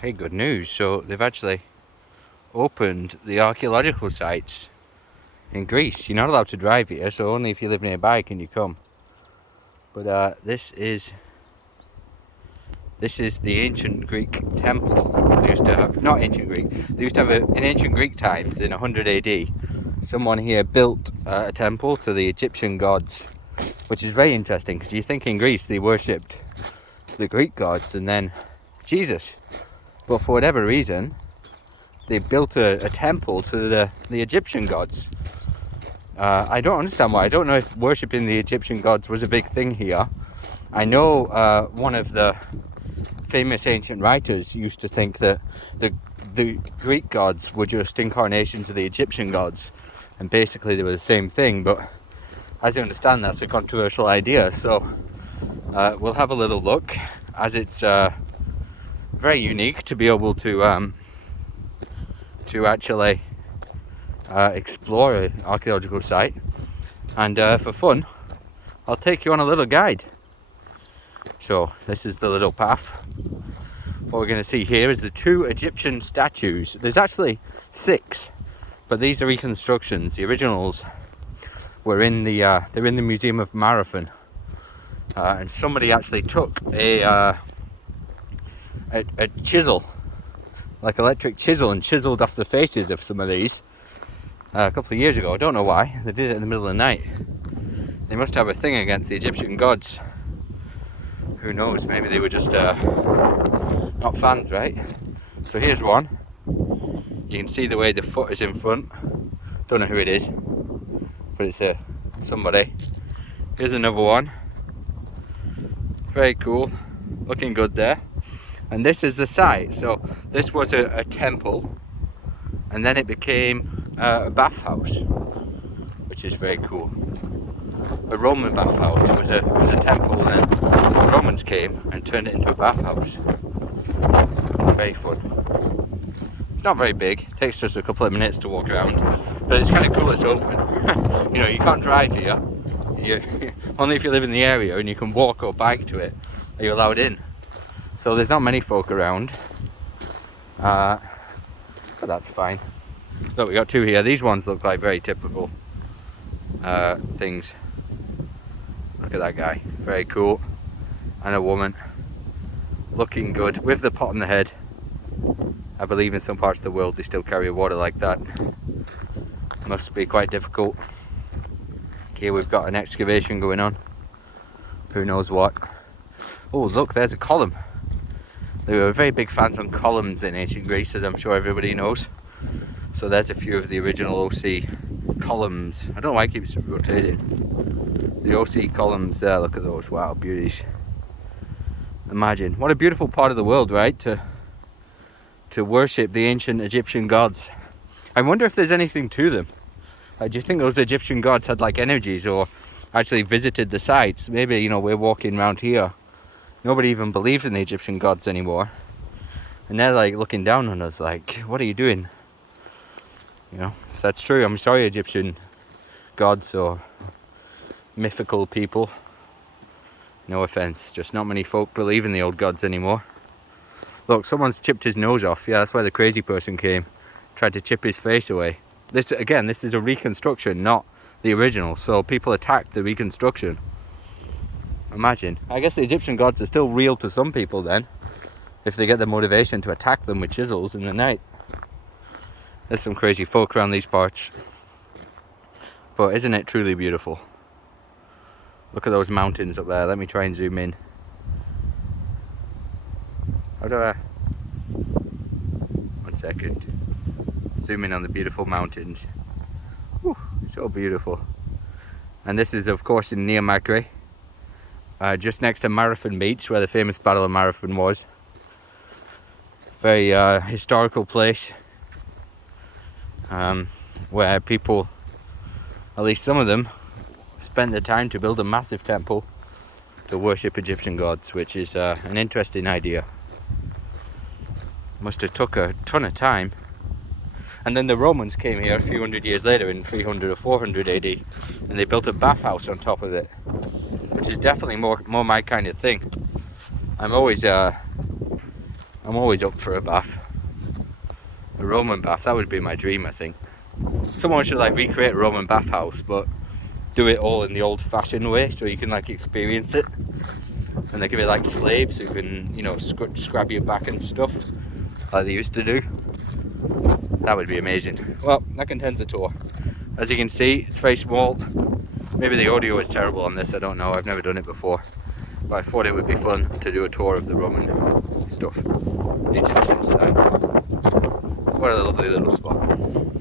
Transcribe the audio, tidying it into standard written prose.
Hey, good news. So they've actually opened the archaeological sites in Greece. You're not allowed to drive here, so only if you live nearby can you come. But this is the ancient Greek temple. They used to have, not ancient Greek, they used to have in ancient Greek times in 100 AD. Someone here built a temple to the Egyptian gods, which is very interesting because you think in Greece they worshipped the Greek gods and then Jesus. But for whatever reason, they built a temple to the Egyptian gods. I don't understand why. I don't know if worshipping the Egyptian gods was a big thing here. I know one of the famous ancient writers used to think that the Greek gods were just incarnations of the Egyptian gods, and basically they were the same thing. But as I understand, that's a controversial idea. So we'll have a little look, as it's very unique to be able to actually explore an archaeological site, and for fun I'll take you on a little guide. So this is the little path. What we're going to see here is the two Egyptian statues. There's actually 6, but these are reconstructions. The originals were in the they're in the Museum of Marathon, and somebody actually took a chisel, like electric chisel, and chiseled off the faces of some of these a couple of years ago. I don't know why. They did it in the middle of the night. They must have a thing against the Egyptian gods. Who knows? Maybe they were just not fans, right? So here's one. You can see the way the foot is in front. Don't know who it is, but it's somebody. Here's another one. Very cool. Looking good there. And this is the site. So this was a temple, and then it became a bathhouse, which is very cool. A Roman bathhouse. It was a temple, and then the Romans came and turned it into a bathhouse. Very fun. It's not very big. It takes just a couple of minutes to walk around, but it's kind of cool. It's open. You know, you can't drive here. Only if you live in the area and you can walk or bike to it are you allowed in. So there's not many folk around, but that's fine. Look, we got 2 here. These ones look like very typical things. Look at that guy, very cool. And a woman, looking good, with the pot on the head. I believe in some parts of the world they still carry water like that. Must be quite difficult. Here we've got an excavation going on. Who knows what. Oh look, there's a column. They were very big fans on columns in ancient Greece, as I'm sure everybody knows. So there's a few of the original OC columns. I don't know why it keeps rotating. The OC columns there, look at those, wow, beauties. Imagine, what a beautiful part of the world, right? To worship the ancient Egyptian gods. I wonder if there's anything to them. Do you think those Egyptian gods had like energies, or actually visited the sites? Maybe, you know, we're walking around here. Nobody even believes in the Egyptian gods anymore. And they're like looking down on us like, what are you doing? You know, if that's true, I'm sorry, Egyptian gods or mythical people. No offense, just not many folk believe in the old gods anymore. Look, someone's chipped his nose off. Yeah, that's why the crazy person came. Tried to chip his face away. This is a reconstruction, not the original. So people attacked the reconstruction. Imagine. I guess the Egyptian gods are still real to some people then, if they get the motivation to attack them with chisels in the night. There's some crazy folk around these parts. But isn't it truly beautiful? Look at those mountains up there. Let me try and zoom in. How do I... One second. Zoom in on the beautiful mountains. Whew, so beautiful. And this is of course in near Makri. Just next to Marathon Beach, where the famous Battle of Marathon was. Very historical place. Where people, at least some of them, spent the time to build a massive temple to worship Egyptian gods, which is an interesting idea. Must have took a ton of time. And then the Romans came here a few hundred years later in 300 or 400 AD, and they built a bathhouse on top of it, which is definitely more my kind of thing. I'm always I'm always up for a bath. A Roman bath, that would be my dream, I think. Someone should like recreate a Roman bathhouse, but do it all in the old-fashioned way, so you can like experience it. And they give it like slaves who can, you know, scrub your back and stuff, like they used to do. That would be amazing. Well, that contains the tour. As you can see, it's very small. Maybe the audio is terrible on this, I don't know, I've never done it before. But I thought it would be fun to do a tour of the Roman stuff. It's inside. What a lovely little spot.